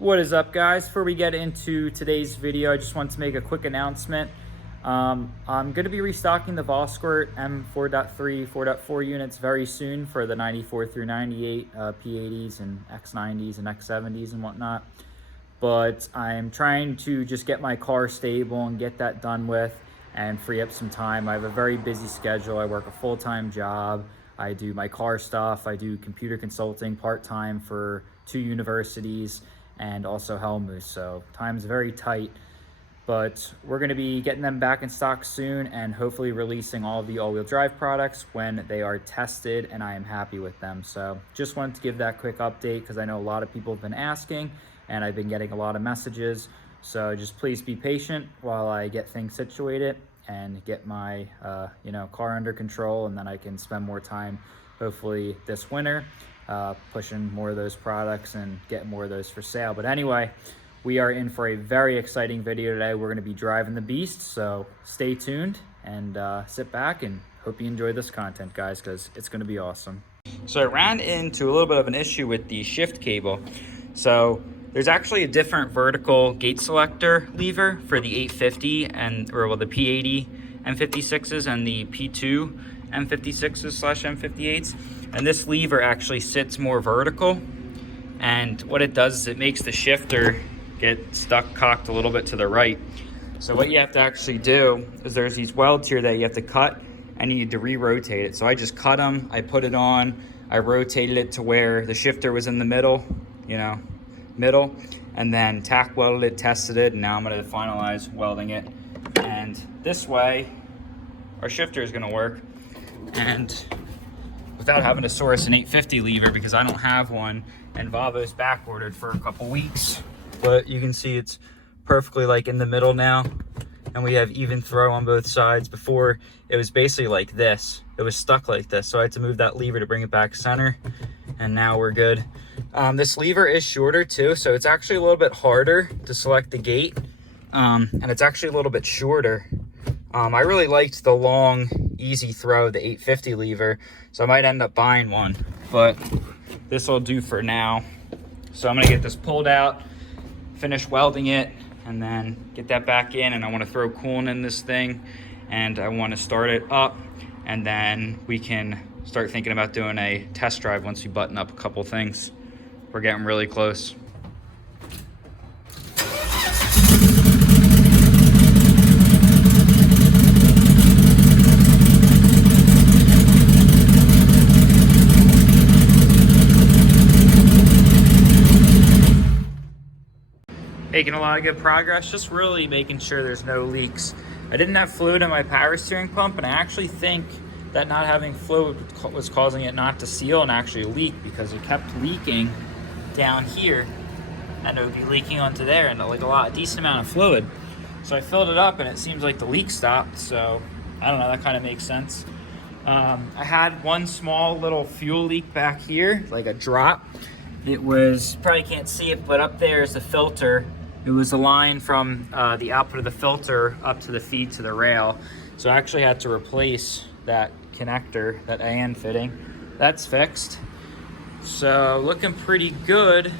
What is up, guys? Before we get into today's video, I just want to make a quick announcement. I'm going to be restocking the Volsquirt M4.3, 4.4 units very soon for the 94 through 98 P80s and X90s and X70s and whatnot. But I'm trying to just get my car stable and get that done with and free up some time. I have a very busy schedule. I work a full-time job. I do my car stuff. I do computer consulting part-time for 2 universities and also Helmut. So time's very tight, but we're going to be getting them back in stock soon and hopefully releasing all of the all-wheel drive products when they are tested and I am happy with them. So just wanted to give that quick update because I know a lot of people have been asking and I've been getting a lot of messages. So just please be patient while I get things situated and get my car under control, and then I can spend more time hopefully this winter pushing more of those products and get more of those for sale. But anyway, we are in for a very exciting video today. We're going to be driving the beast, so stay tuned and sit back and hope you enjoy this content, guys, because it's going to be awesome. So I ran into a little bit of an issue with the shift cable. So there's actually a different vertical gate selector lever for the 850 the P80 M56s and the P2 M56s/M58s. And this lever actually sits more vertical. And what it does is it makes the shifter get cocked a little bit to the right. So what you have to actually do is there's these welds here that you have to cut and you need to re-rotate it. So I just cut them, I put it on, I rotated it to where the shifter was in the middle, and then tack welded it, tested it, and now I'm going to finalize welding it. And this way, our shifter is going to work, and without having to source an 850 lever because I don't have one, and Volvo's back ordered for a couple weeks. But you can see it's perfectly like in the middle now, and we have even throw on both sides. Before it was basically like this, it was stuck like this, so I had to move that lever to bring it back center, and now we're good. This lever is shorter too, so it's actually a little bit harder to select the gate, and it's actually a little bit shorter. I really liked the long, easy throw, the 850 lever, so I might end up buying one, but this will do for now. So I'm gonna get this pulled out, finish welding it, and then get that back in, and I wanna throw coolant in this thing, and I wanna start it up, and then we can start thinking about doing a test drive once we button up a couple things. We're getting really close. Making a lot of good progress, just really making sure there's no leaks. I didn't have fluid in my power steering pump, and I actually think that not having fluid was causing it not to seal and actually leak, because it kept leaking down here and it would be leaking onto there, and like a decent amount of fluid. So I filled it up and it seems like the leak stopped, so I don't know, that kind of makes sense. I had one small little fuel leak back here, like a drop. It was, probably can't see it, but up there is the filter. It was a line from the output of the filter up to the feed to the rail. So I actually had to replace that connector, that AN fitting. That's fixed. So looking pretty good.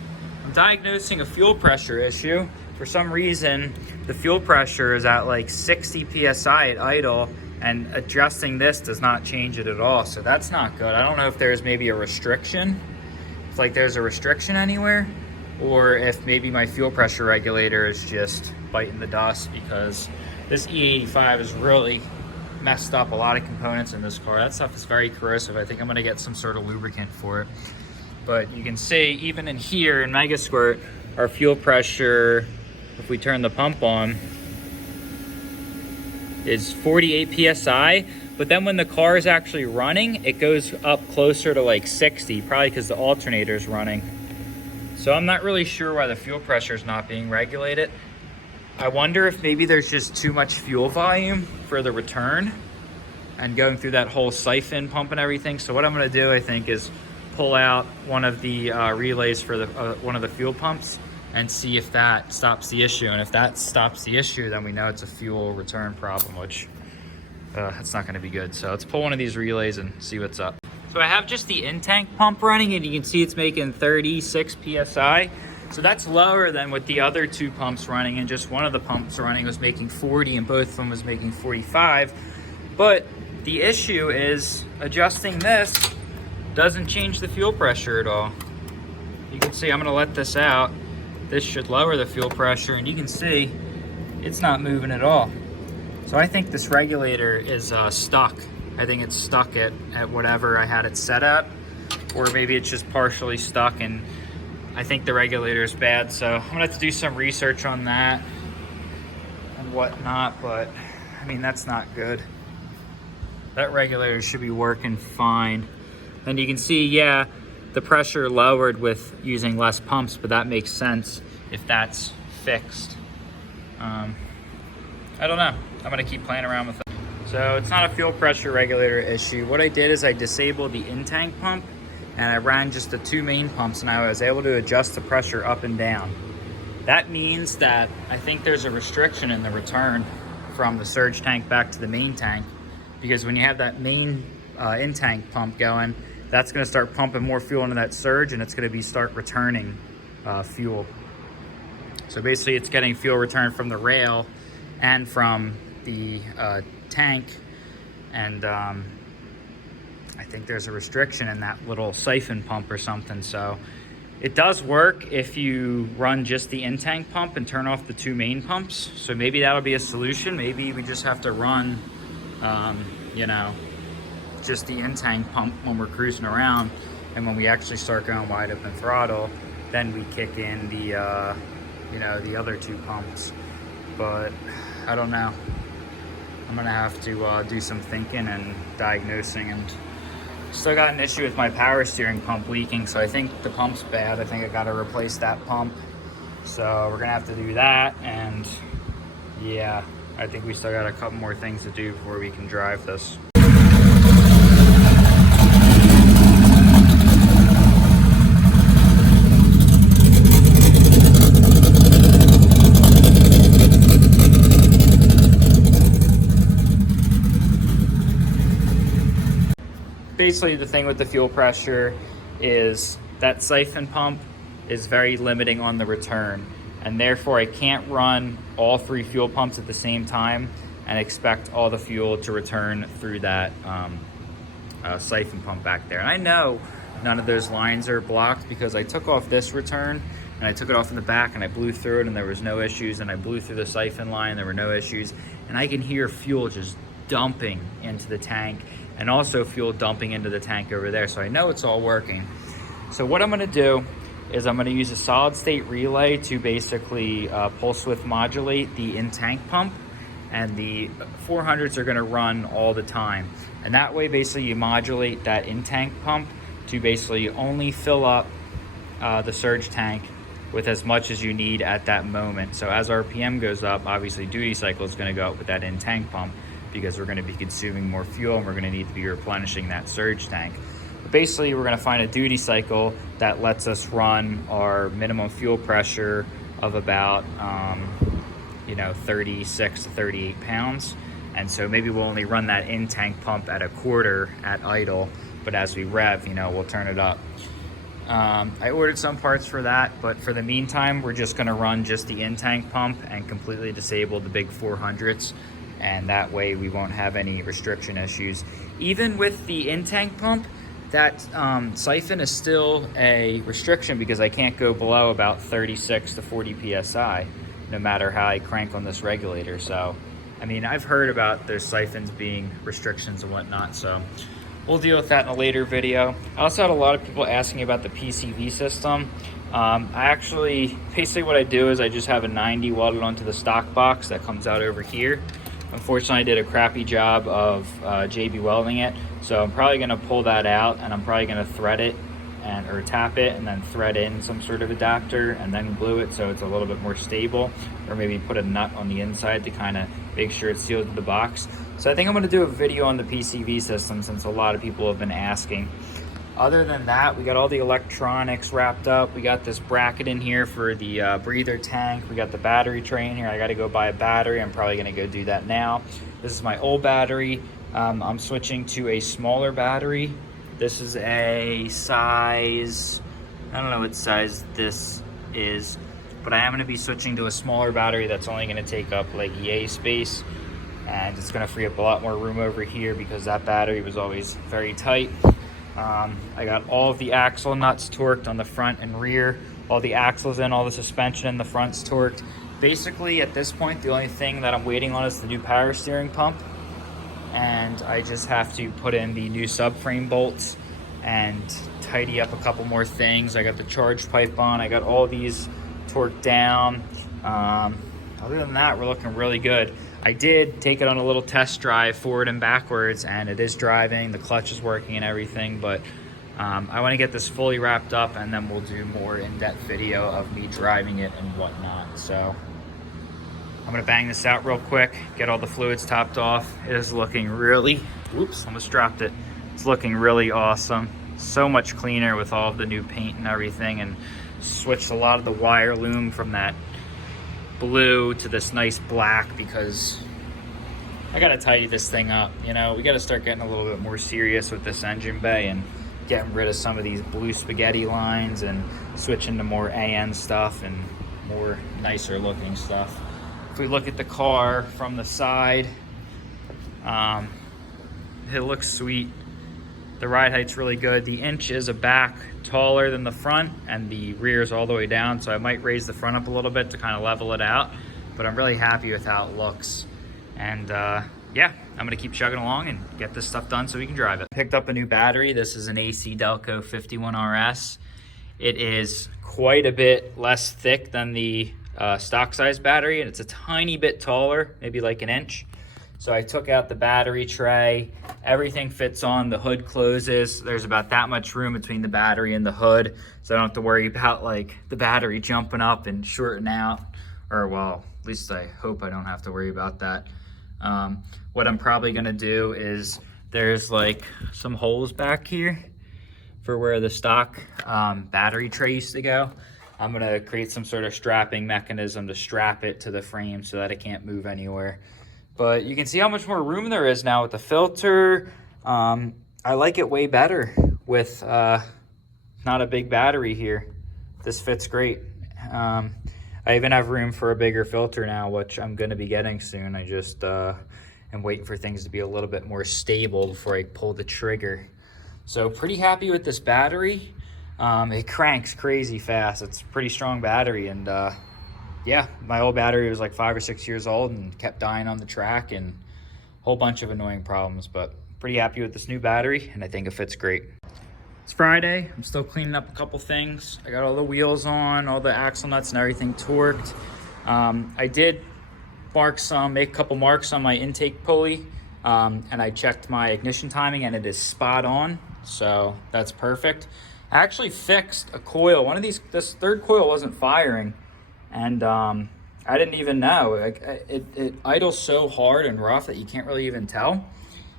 I'm diagnosing a fuel pressure issue. For some reason, the fuel pressure is at like 60 PSI at idle, and adjusting this does not change it at all. So that's not good. I don't know if there's maybe a restriction, if like there's a restriction anywhere, or if maybe my fuel pressure regulator is just biting the dust, because this E85 is really messed up a lot of components in this car. That stuff is very corrosive. I think I'm gonna get some sort of lubricant for it. But you can see even in here in Mega Squirt, our fuel pressure, if we turn the pump on, is 48 PSI. But then when the car is actually running, it goes up closer to like 60, probably because the alternator is running. So I'm not really sure why the fuel pressure is not being regulated. I wonder if maybe there's just too much fuel volume for the return and going through that whole siphon pump and everything. So what I'm gonna do, I think, is pull out one of the relays for the one of the fuel pumps and see if that stops the issue. And if that stops the issue, then we know it's a fuel return problem, which it's not gonna be good. So let's pull one of these relays and see what's up. So I have just the in-tank pump running, and you can see it's making 36 PSI. So that's lower than with the other two pumps running, and just one of the pumps running was making 40 and both of them was making 45. But the issue is adjusting this doesn't change the fuel pressure at all. You can see I'm gonna let this out. This should lower the fuel pressure, and you can see it's not moving at all. So I think this regulator is stuck. I think it's stuck at whatever I had it set at, or maybe it's just partially stuck, and I think the regulator is bad. So I'm gonna have to do some research on that and whatnot, but I mean, that's not good. That regulator should be working fine. And you can see, yeah, the pressure lowered with using less pumps, but that makes sense if that's fixed. I don't know. I'm gonna keep playing around with it. So it's not a fuel pressure regulator issue. What I did is I disabled the in-tank pump and I ran just the two main pumps, and I was able to adjust the pressure up and down. That means that I think there's a restriction in the return from the surge tank back to the main tank, because when you have that main in-tank pump going, that's gonna start pumping more fuel into that surge, and it's gonna start returning fuel. So basically it's getting fuel returned from the rail and from the tank, and I think there's a restriction in that little siphon pump or something. So it does work if you run just the in-tank pump and turn off the two main pumps. So maybe that'll be a solution. Maybe we just have to run, you know, just the in-tank pump when we're cruising around, and when we actually start going wide open throttle, then we kick in the, you know, the other two pumps. But I don't know. I'm gonna have to do some thinking and diagnosing, and still got an issue with my power steering pump leaking, so I think the pump's bad. I think I gotta replace that pump. So we're gonna have to do that, and yeah, I think we still got a couple more things to do before we can drive this. Basically, the thing with the fuel pressure is that siphon pump is very limiting on the return, and therefore I can't run all three fuel pumps at the same time and expect all the fuel to return through that siphon pump back there. And I know none of those lines are blocked because I took off this return and I took it off in the back and I blew through it and there was no issues, and I blew through the siphon line, there were no issues, and I can hear fuel just dumping into the tank, and also fuel dumping into the tank over there. So I know it's all working. So what I'm gonna do is I'm gonna use a solid state relay to basically pulse width modulate the in-tank pump, and the 400s are gonna run all the time. And that way basically you modulate that in-tank pump to basically only fill up the surge tank with as much as you need at that moment. So as RPM goes up, obviously duty cycle is gonna go up with that in-tank pump, because we're going to be consuming more fuel and we're going to need to be replenishing that surge tank. But basically, we're going to find a duty cycle that lets us run our minimum fuel pressure of about, you know, 36 to 38 pounds. And so maybe we'll only run that in-tank pump at a quarter at idle, but as we rev, you know, we'll turn it up. I ordered some parts for that, but for the meantime, we're just going to run just the in-tank pump and completely disable the big 400s. And that way we won't have any restriction issues. Even with the in-tank pump, that siphon is still a restriction because I can't go below about 36 to 40 PSI, no matter how I crank on this regulator. So, I mean, I've heard about those siphons being restrictions and whatnot, so we'll deal with that in a later video. I also had a lot of people asking about the PCV system. Basically what I do is I just have a 90 welded onto the stock box that comes out over here. Unfortunately, I did a crappy job of JB welding it, so I'm probably going to pull that out, and I'm probably going to thread it or tap it and then thread in some sort of adapter and then glue it so it's a little bit more stable, or maybe put a nut on the inside to kind of make sure it's sealed to the box. So I think I'm going to do a video on the PCV system since a lot of people have been asking. Other than that, we got all the electronics wrapped up. We got this bracket in here for the breather tank. We got the battery tray in here. I got to go buy a battery. I'm probably going to go do that now. This is my old battery. I'm switching to a smaller battery. This is a size, I don't know what size this is, but I am going to be switching to a smaller battery that's only going to take up like yay space, and it's going to free up a lot more room over here because that battery was always very tight. I got all of the axle nuts torqued on the front and rear, all the axles in, all the suspension in the front's torqued. Basically, at this point, the only thing that I'm waiting on is the new power steering pump, and I just have to put in the new subframe bolts and tidy up a couple more things. I got the charge pipe on, I got all these torqued down. Other than that, we're looking really good. I did take it on a little test drive forward and backwards, and it is driving, the clutch is working and everything, but I want to get this fully wrapped up, and then we'll do more in-depth video of me driving it and whatnot. So I'm gonna bang this out real quick, get all the fluids topped off. It is looking really, whoops, almost dropped it. It's looking really awesome. So much cleaner with all of the new paint and everything, and switched a lot of the wire loom from that blue to this nice black because I gotta tidy this thing up. You know, we gotta start getting a little bit more serious with this engine bay and getting rid of some of these blue spaghetti lines and switching to more AN stuff and more nicer looking stuff. If we look at the car from the side, it looks sweet. The ride height's really good. The inch is a back taller than the front, and the rear is all the way down, so I might raise the front up a little bit to kind of level it out, but I'm really happy with how it looks. And yeah, I'm gonna keep chugging along and get this stuff done so we can drive it. Picked up a new battery. This is an AC Delco 51RS. It is quite a bit less thick than the stock size battery, and it's a tiny bit taller, maybe like an inch. So I took out the battery tray, everything fits on, the hood closes. There's about that much room between the battery and the hood, so I don't have to worry about like the battery jumping up and shorting out, or well, at least I hope I don't have to worry about that. What I'm probably gonna do is there's like some holes back here for where the stock battery tray used to go. I'm gonna create some sort of strapping mechanism to strap it to the frame so that it can't move anywhere. But you can see how much more room there is now with the filter. I like it way better with not a big battery here. This fits great. I even have room for a bigger filter now, which I'm gonna be getting soon. I just am waiting for things to be a little bit more stable before I pull the trigger. So pretty happy with this battery. It cranks crazy fast. It's a pretty strong battery, and yeah, my old battery was like 5 or 6 years old and kept dying on the track and a whole bunch of annoying problems, but pretty happy with this new battery, and I think it fits great. It's Friday. I'm still cleaning up a couple things. I got all the wheels on, all the axle nuts and everything torqued. I did make a couple marks on my intake pulley, and I checked my ignition timing, and it is spot on, so that's perfect. I actually fixed a coil. This third coil wasn't firing, and I didn't even know. It idles so hard and rough that you can't really even tell.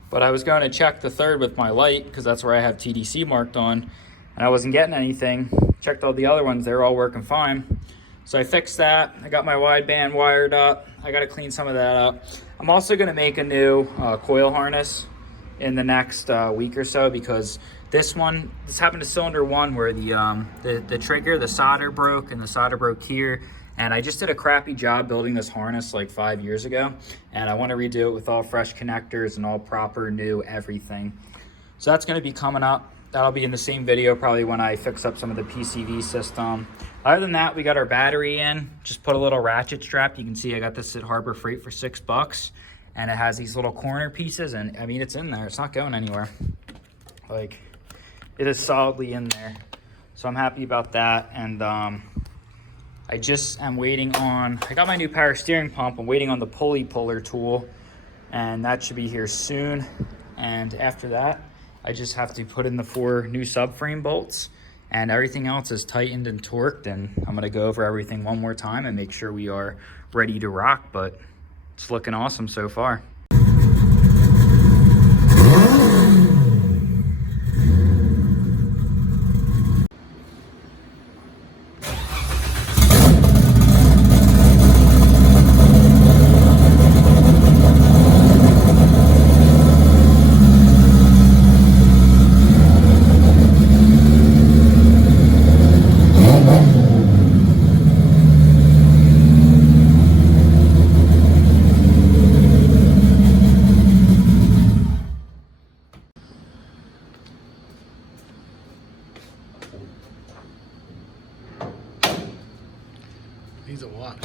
But I was going to check the third with my light because that's where I have TDC marked on, and I wasn't getting anything. Checked all the other ones, they were all working fine. So I fixed that. I got my wideband wired up. I got to clean some of that up. I'm also going to make a new coil harness in the next week or so, because this happened to cylinder 1 where the trigger, the solder broke, and the solder broke here. And I just did a crappy job building this harness like 5 years ago, and I want to redo it with all fresh connectors and all proper new everything. So that's going to be coming up. That'll be in the same video probably when I fix up some of the PCV system. Other than that, we got our battery in. Just put a little ratchet strap. You can see I got this at Harbor Freight for $6, and it has these little corner pieces, and I mean, it's in there. It's not going anywhere. Like, it is solidly in there. So I'm happy about that. And I just am waiting on, I got my new power steering pump. I'm waiting on the pulley puller tool, and that should be here soon. And after that, I just have to put in the 4 new subframe bolts, and everything else is tightened and torqued, and I'm gonna go over everything one more time and make sure we are ready to rock, but it's looking awesome so far. He's a wash.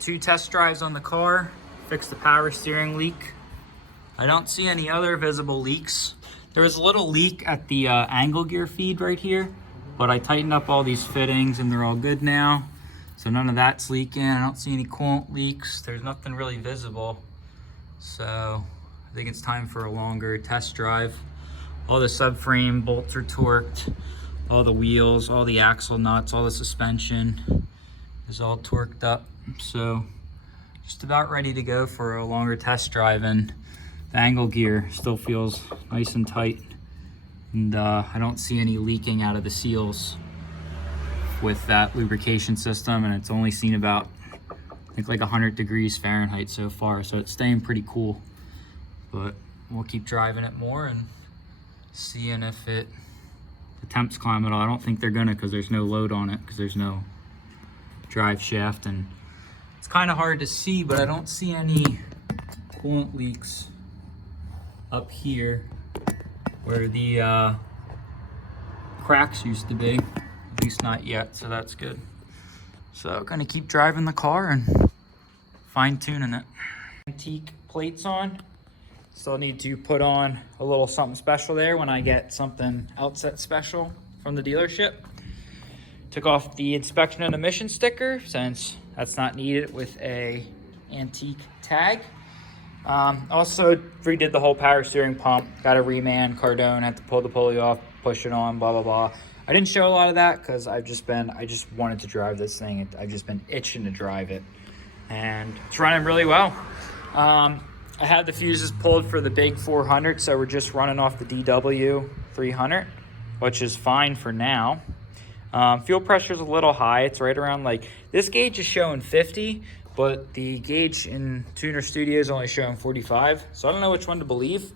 Two test drives on the car, fixed the power steering leak. I don't see any other visible leaks. There was a little leak at the angle gear feed right here, but I tightened up all these fittings and they're all good now. So none of that's leaking. I don't see any coolant leaks. There's nothing really visible. So I think it's time for a longer test drive. All the subframe bolts are torqued. All the wheels, all the axle nuts, all the suspension is all torqued up. So just about ready to go for a longer test drive, and the angle gear still feels nice and tight, and I don't see any leaking out of the seals with that lubrication system, and it's only seen about I think like 100 degrees Fahrenheit so far, so it's staying pretty cool. But we'll keep driving it more and seeing if the temps climb at all. I don't think they're gonna, because there's no load on it, because there's no drive shaft, and it's kind of hard to see, but I don't see any coolant leaks up here where the cracks used to be, at least not yet, so that's good. So gonna keep driving the car and fine tuning it. Antique plates on. Still need to put on a little something special there when I get something outset special from the dealership. Took off the inspection and emission sticker since that's not needed with a antique tag. Also redid the whole power steering pump, got a reman, Cardone, had to pull the pulley off, push it on, blah, blah, blah. I didn't show a lot of that because I just wanted to drive this thing. I've just been itching to drive it, and it's running really well. I had the fuses pulled for the big 400, so we're just running off the DW 300, which is fine for now. Fuel pressure's a little high. It's right around, like, this gauge is showing 50, but the gauge in Tuner Studio is only showing 45. So I don't know which one to believe.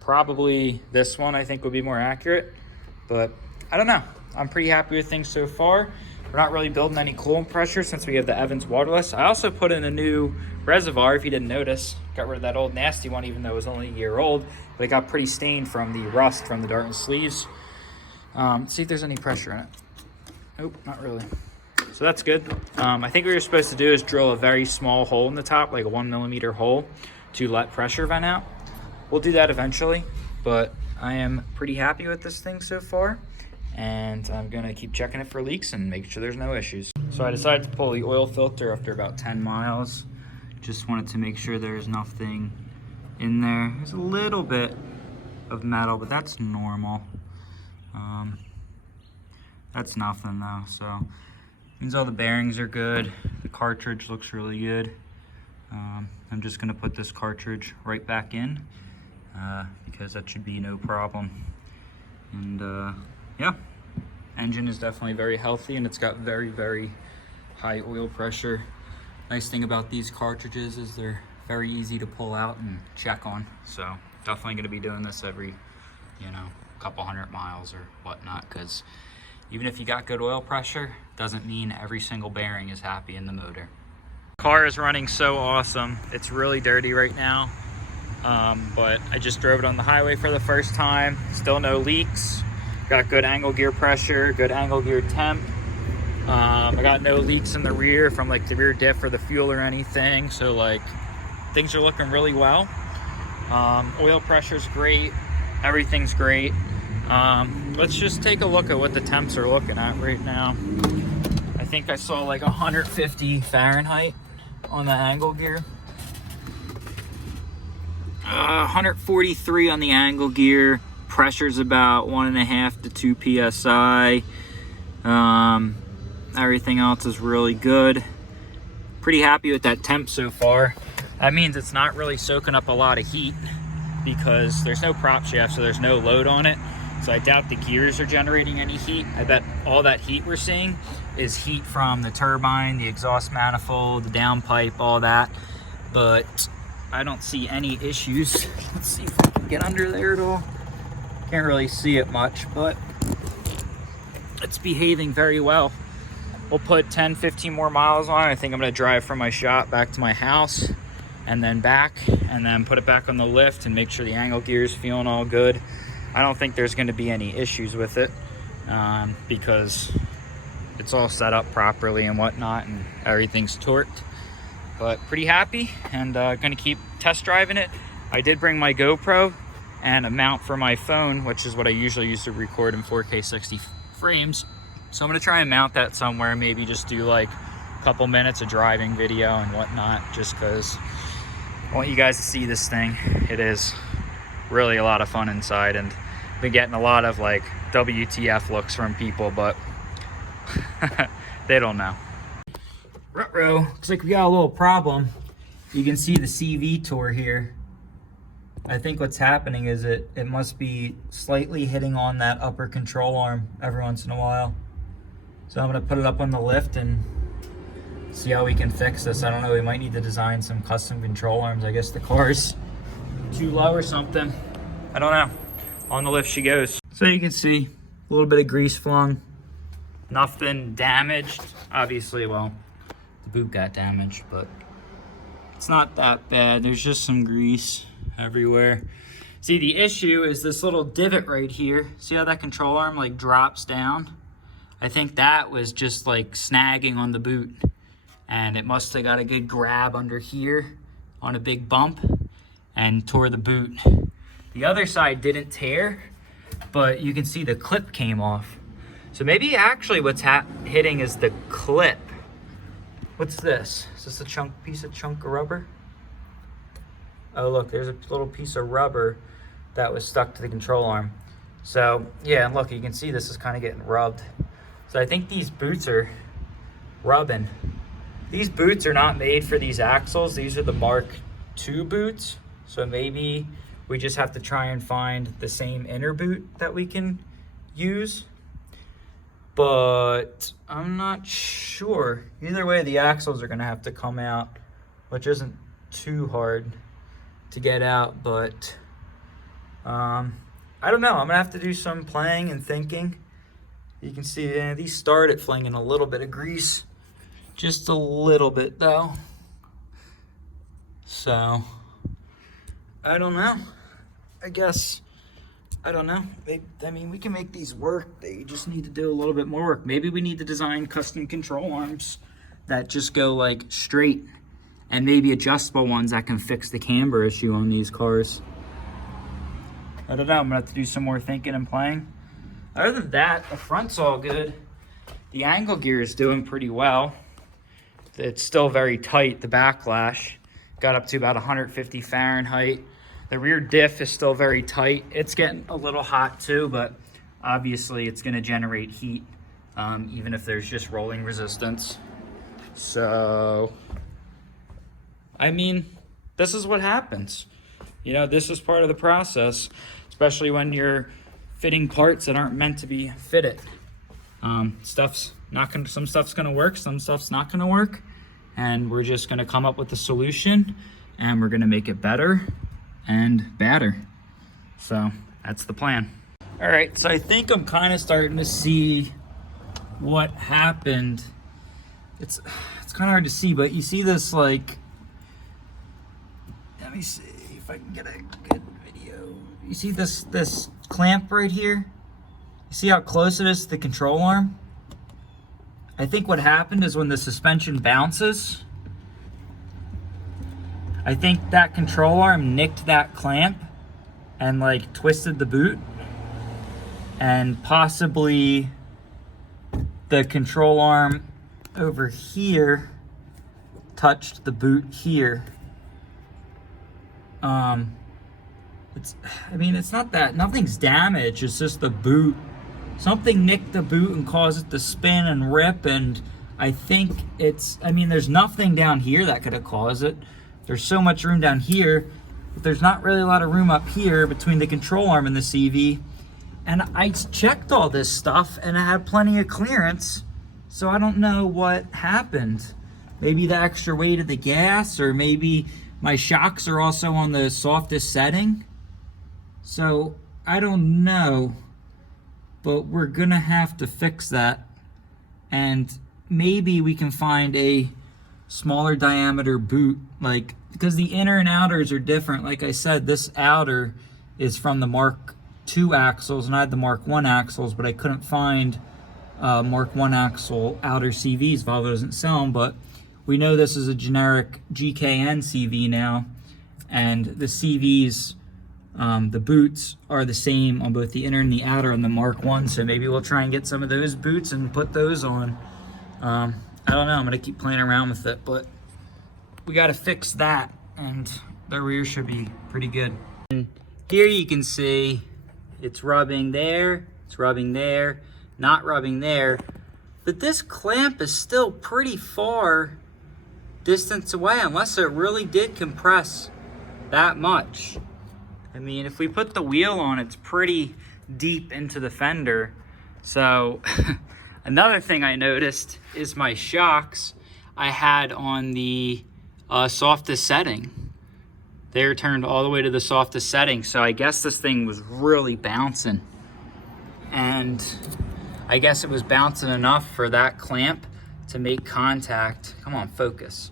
Probably this one I think would be more accurate, but I don't know. I'm pretty happy with things so far. We're not really building any coolant pressure since we have the Evans waterless. I also put in a new reservoir, if you didn't notice. Got rid of that old nasty one, even though it was only a year old, but it got pretty stained from the rust from the Darton sleeves. See if there's any pressure in it. Nope, not really. So that's good. I think what you're supposed to do is drill a very small hole in the top, like a 1 millimeter hole, to let pressure vent out. We'll do that eventually, but I am pretty happy with this thing so far, and I'm gonna keep checking it for leaks and making sure there's no issues. So I decided to pull the oil filter after about 10 miles. Just wanted to make sure there's nothing in there. There's a little bit of metal, but that's normal. That's nothing though, so means all the bearings are good. The cartridge looks really good. I'm just gonna put this cartridge right back in because that should be no problem. And yeah, Engine is definitely very healthy, and it's got very, very high oil pressure. Nice thing about these cartridges is they're very easy to pull out and check on. So definitely going to be doing this every, you know, couple 100 miles or whatnot, because even if you got good oil pressure, doesn't mean every single bearing is happy in the motor. Car is running so awesome. It's really dirty right now, but I just drove it on the highway for the first time. Still no leaks. Got good angle gear pressure, good angle gear temp. I got no leaks in the rear from like the rear diff or the fuel or anything. So like things are looking really well. Oil pressure's great. Everything's great. Let's just take a look at what the temps are looking at right now. I think I saw like 150 Fahrenheit on the angle gear. 143 on the angle gear. Pressure's about 1.5 to 2 psi. Everything else is really good. Pretty happy with that temp so far. That means it's not really soaking up a lot of heat because there's no prop shaft, so there's no load on it. So I doubt the gears are generating any heat. I bet all that heat we're seeing is heat from the turbine, the exhaust manifold, the downpipe, all that. But I don't see any issues. Let's see if I can get under there at all. Can't really see it much, but it's behaving very well. We'll put 10, 15 more miles on it. I think I'm gonna drive from my shop back to my house and then back, and then put it back on the lift and make sure the angle gear is feeling all good. I don't think there's gonna be any issues with it because it's all set up properly and whatnot, and everything's torqued. But pretty happy, and gonna keep test driving it. I did bring my GoPro and a mount for my phone, which is what I usually use to record in 4K 60 frames. So I'm gonna try and mount that somewhere, maybe just do like a couple minutes of driving video and whatnot, just because I want you guys to see this thing. It is really a lot of fun inside, and I've been getting a lot of like WTF looks from people, but they don't know. Ruh-roh, looks like we got a little problem. You can see the CV tour here. I think what's happening is it must be slightly hitting on that upper control arm every once in a while. So I'm gonna put it up on the lift and see how we can fix this. I don't know, we might need to design some custom control arms. I guess the car's too low or something. I don't know. On the lift she goes. So you can see a little bit of grease flung. Nothing damaged. Obviously, well, the boot got damaged, but it's not that bad. There's just some grease everywhere. See, the issue is this little divot right here. See how that control arm like drops down? I think that was just like snagging on the boot, and it must have got a good grab under here on a big bump and tore the boot. The other side didn't tear, but you can see the clip came off. So maybe actually what's hitting is the clip. What's this? Is this a piece of rubber? Oh look, there's a little piece of rubber that was stuck to the control arm. So yeah, and look, you can see this is kind of getting rubbed. So I think these boots are rubbing. These boots are not made for these axles. These are the Mark II boots. So maybe we just have to try and find the same inner boot that we can use. But I'm not sure. Either way, the axles are gonna have to come out, which isn't too hard to get out, but I don't know. I'm gonna have to do some playing and thinking. You can see these started flinging a little bit of grease, just a little bit though. So I don't know. I guess I don't know. I mean, we can make these work. They just need to do a little bit more work. Maybe we need to design custom control arms that just go like straight, and maybe adjustable ones that can fix the camber issue on these cars. I don't know. I'm gonna have to do some more thinking and playing. Other than that, the front's all good. The angle gear is doing pretty well. It's still very tight. The backlash got up to about 150 Fahrenheit. The rear diff is still very tight. It's getting a little hot too, but obviously it's gonna generate heat, even if there's just rolling resistance. So, I mean, this is what happens. You know, this is part of the process, especially when you're fitting parts that aren't meant to be fitted. Some stuff's gonna work, some stuff's not gonna work, and we're just gonna come up with a solution, and we're gonna make it better and badder. So that's the plan. All right, so I think I'm kind of starting to see what happened. It's kind of hard to see, but you see this, like, let me see if I can get a good video. You see this clamp right here? You see how close it is to the control arm? I think what happened is when the suspension bounces, I think that control arm nicked that clamp and like twisted the boot, and possibly the control arm over here touched the boot here. It's not that, nothing's damaged, it's just the boot. Something nicked the boot and caused it to spin and rip, and I think there's nothing down here that could have caused it. There's so much room down here, but there's not really a lot of room up here between the control arm and the CV. And I checked all this stuff and I had plenty of clearance, so I don't know what happened. Maybe the extra weight of the gas, or maybe my shocks are also on the softest setting. So I don't know, but we're gonna have to fix that. And maybe we can find a smaller diameter boot, like, because the inner and outers are different. Like I said, this outer is from the Mark II axles, and I had the Mark I axles, but I couldn't find Mark I axle outer CVs. Volvo doesn't sell them, but we know this is a generic GKN CV now, and the CVs, the boots are the same on both the inner and the outer on the Mark I, so maybe we'll try and get some of those boots and put those on. I don't know, I'm gonna keep playing around with it, but we gotta fix that, and the rear should be pretty good. And here you can see it's rubbing there, it's rubbing there, not rubbing there, but this clamp is still pretty far distance away, unless it really did compress that much. I mean, if we put the wheel on, it's pretty deep into the fender. So another thing I noticed is my shocks I had on the softest setting. They're turned all the way to the softest setting, so I guess this thing was really bouncing. And I guess it was bouncing enough for that clamp to make contact. Come on, focus.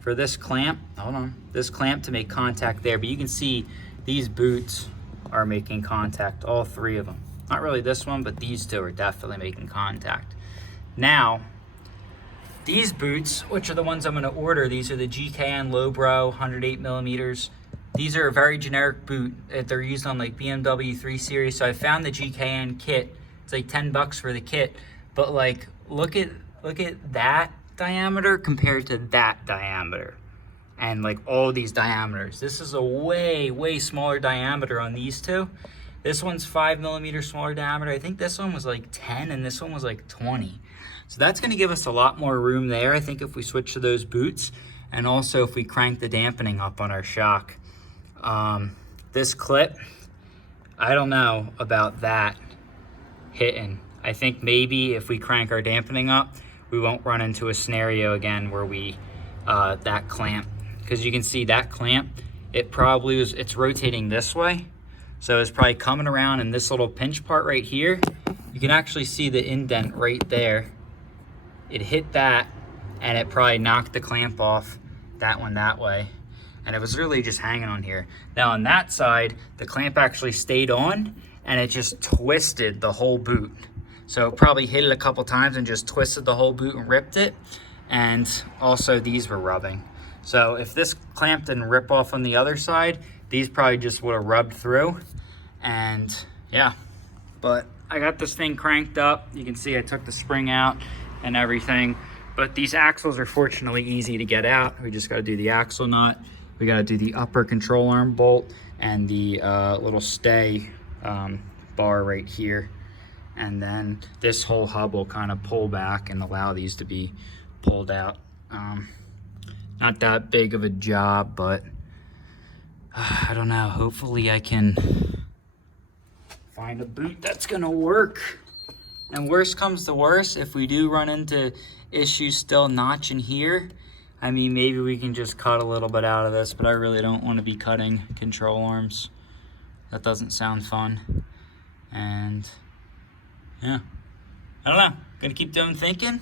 For this clamp, hold on, this clamp to make contact there. But you can see these boots are making contact, all three of them. Not really this one, but these two are definitely making contact. Now, these boots, which are the ones I'm gonna order, these are the GKN Lowbrow 108 millimeters. These are a very generic boot. They're used on like BMW 3 Series. So I found the GKN kit. It's like 10 bucks for the kit. But like, look at that diameter compared to that diameter. And like all these diameters. This is a way smaller diameter on these two. This one's 5 millimeters smaller diameter. I think this one was like 10 and this one was like 20. So that's gonna give us a lot more room there, I think, if we switch to those boots. And also if we crank the dampening up on our shock. This clip, I don't know about that hitting. I think maybe if we crank our dampening up, we won't run into a scenario again where we, that clamp, because you can see that clamp, it's rotating this way. So it's probably coming around in this little pinch part right here. You can actually see the indent right there. It hit that and it probably knocked the clamp off that one that way. And it was really just hanging on here. Now on that side, the clamp actually stayed on and it just twisted the whole boot. So it probably hit it a couple times and just twisted the whole boot and ripped it. And also these were rubbing. So if this clamp didn't rip off on the other side, these probably just would have rubbed through. And yeah, but I got this thing cranked up. You can see I took the spring out and everything. But these axles are fortunately easy to get out. We just gotta do the axle nut. We gotta do the upper control arm bolt and the little stay bar right here. And then this whole hub will kind of pull back and allow these to be pulled out. Not that big of a job, but I don't know. Hopefully I can find a boot that's gonna work And worst comes to worst, if we do run into issues still notching here, I mean, maybe we can just cut a little bit out of this, but I really don't want to be cutting control arms. That doesn't sound fun. And yeah, I don't know. Gonna keep doing thinking.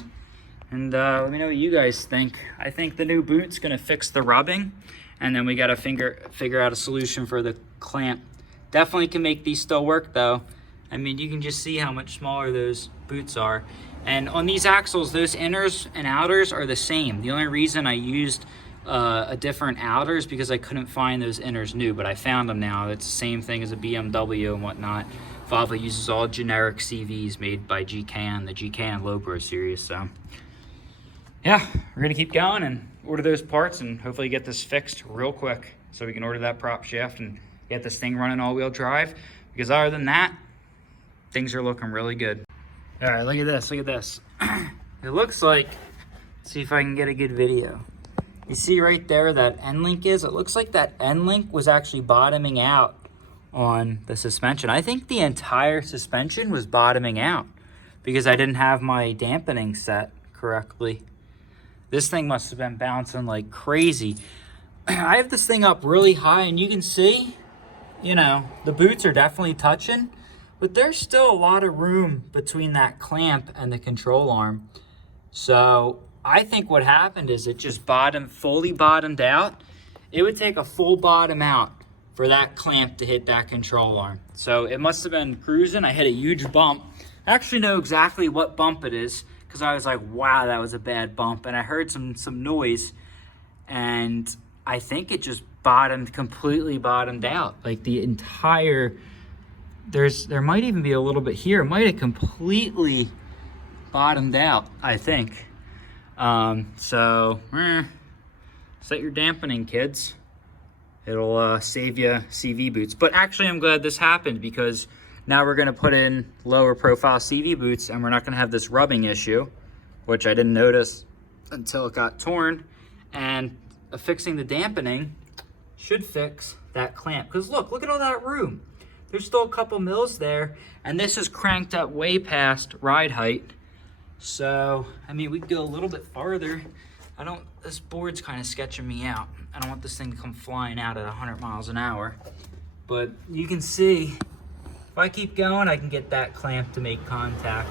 And let me know what you guys think. I think the new boot's gonna fix the rubbing, and then we gotta figure out a solution for the clamp. Definitely can make these still work though. I mean, you can just see how much smaller those boots are. And on these axles, those inners and outers are the same. The only reason I used a different outer is because I couldn't find those inners new, but I found them now. It's the same thing as a BMW and whatnot. Volvo uses all generic CVs made by GKN, the GKN Lowbro series. So yeah, we're gonna keep going and order those parts and hopefully get this fixed real quick so we can order that prop shaft and get this thing running all-wheel drive. Because other than that, things are looking really good. All right, look at this, look at this. It looks like, let's see if I can get a good video. You see right there that end link is? It looks like that end link was actually bottoming out on the suspension. I think the entire suspension was bottoming out because I didn't have my dampening set correctly. This thing must have been bouncing like crazy. I have this thing up really high and you can see, you know, the boots are definitely touching, but there's still a lot of room between that clamp and the control arm. So I think what happened is it just fully bottomed out. It would take a full bottom out for that clamp to hit that control arm. So it must have been cruising. I hit a huge bump. I actually know exactly what bump it is because I was like, wow, that was a bad bump. And I heard some noise and I think it just completely bottomed out. Like the entire, there might even be a little bit here. It might have completely bottomed out, I think. So set your dampening, kids. It'll save you CV boots. But actually, I'm glad this happened because now we're gonna put in lower profile CV boots and we're not gonna have this rubbing issue, which I didn't notice until it got torn. And fixing the dampening should fix that clamp. Because look at all that room. There's still a couple mils there, and this is cranked up way past ride height. So, I mean, we could go a little bit farther. This board's kind of sketching me out. I don't want this thing to come flying out at 100 miles an hour. But you can see, if I keep going, I can get that clamp to make contact.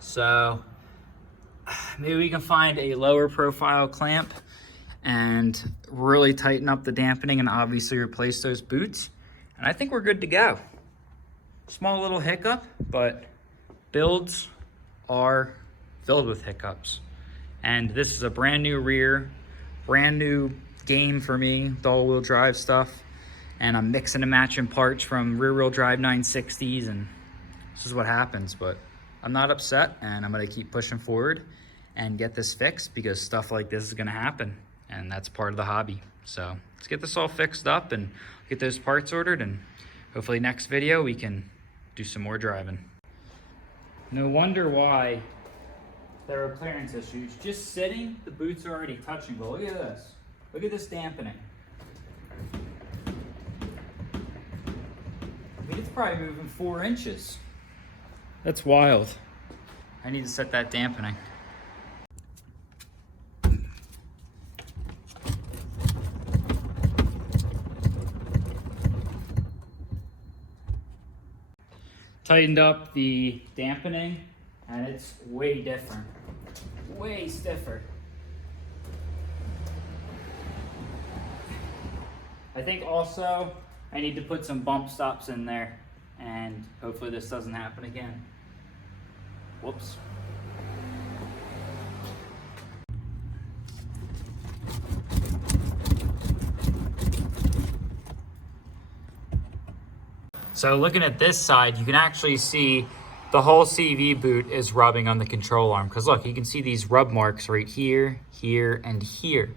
So, maybe we can find a lower profile clamp and really tighten up the dampening and obviously replace those boots. And I think we're good to go. Small little hiccup, but builds are filled with hiccups. And this is a brand new rear, brand new game for me, the all-wheel drive stuff. And I'm mixing and matching parts from rear-wheel drive 960s, and this is what happens. But I'm not upset, and I'm gonna keep pushing forward and get this fixed because stuff like this is gonna happen, and that's part of the hobby. So let's get this all fixed up and get those parts ordered, and hopefully next video we can do some more driving. No wonder why there are clearance issues. Just sitting, the boots are already touching, but look at this. Look at this dampening. I mean, it's probably moving 4 inches. That's wild. I need to set that dampening. Tightened up the dampening, and it's way different, way stiffer. I think also I need to put some bump stops in there, and hopefully this doesn't happen again. Whoops. So looking at this side, you can actually see the whole CV boot is rubbing on the control arm. Because look, you can see these rub marks right here, here, and here.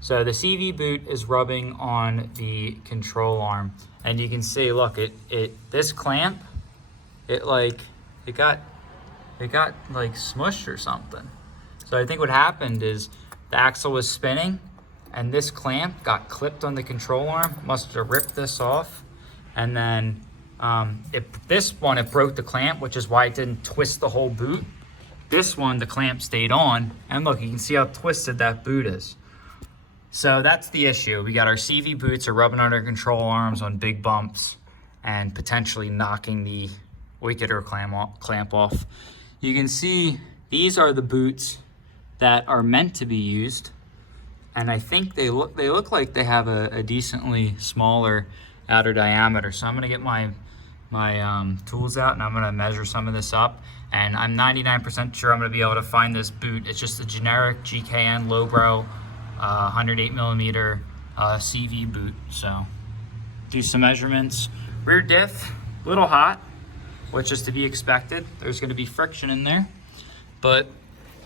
So the CV boot is rubbing on the control arm. And you can see, look, this clamp, it got like smushed or something. So I think what happened is the axle was spinning and this clamp got clipped on the control arm, must have ripped this off. And then This one, it broke the clamp, which is why it didn't twist the whole boot. This one, the clamp stayed on, and look, you can see how twisted that boot is. So that's the issue. We got our CV boots are rubbing on our control arms on big bumps and potentially knocking the wicket or clamp off. You can see these are the boots that are meant to be used, and I think they look like they have a decently smaller outer diameter. So I'm gonna get my tools out and I'm gonna measure some of this up, and I'm 99% sure I'm gonna be able to find this boot. It's just a generic GKN lowbrow 108 millimeter CV boot. So do some measurements. Rear diff, a little hot, which is to be expected. There's gonna be friction in there, but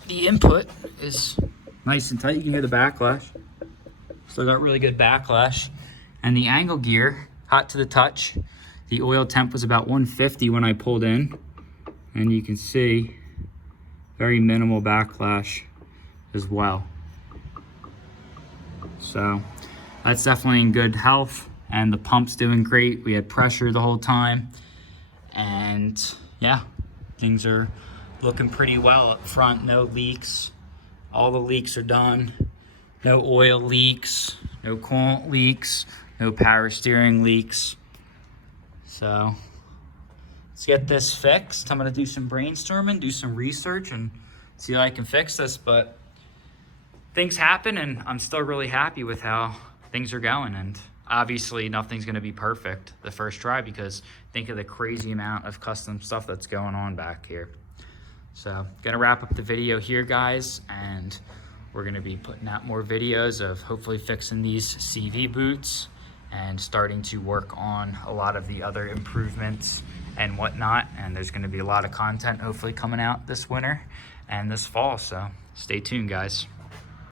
the input is nice and tight. You can hear the backlash. So got really good backlash. And the angle gear, hot to the touch. The oil temp was about 150 when I pulled in. And you can see very minimal backlash as well. So that's definitely in good health. And the pump's doing great. We had pressure the whole time. And yeah, things are looking pretty well up front. No leaks. All the leaks are done. No oil leaks, no coolant leaks, no power steering leaks. So let's get this fixed. I'm gonna do some brainstorming, do some research, and see how I can fix this. But things happen, and I'm still really happy with how things are going. And obviously nothing's gonna be perfect the first try, because think of the crazy amount of custom stuff that's going on back here. So gonna wrap up the video here, guys, and we're gonna be putting out more videos of hopefully fixing these CV boots and starting to work on a lot of the other improvements and whatnot. And there's gonna be a lot of content hopefully coming out this winter and this fall, so stay tuned, guys.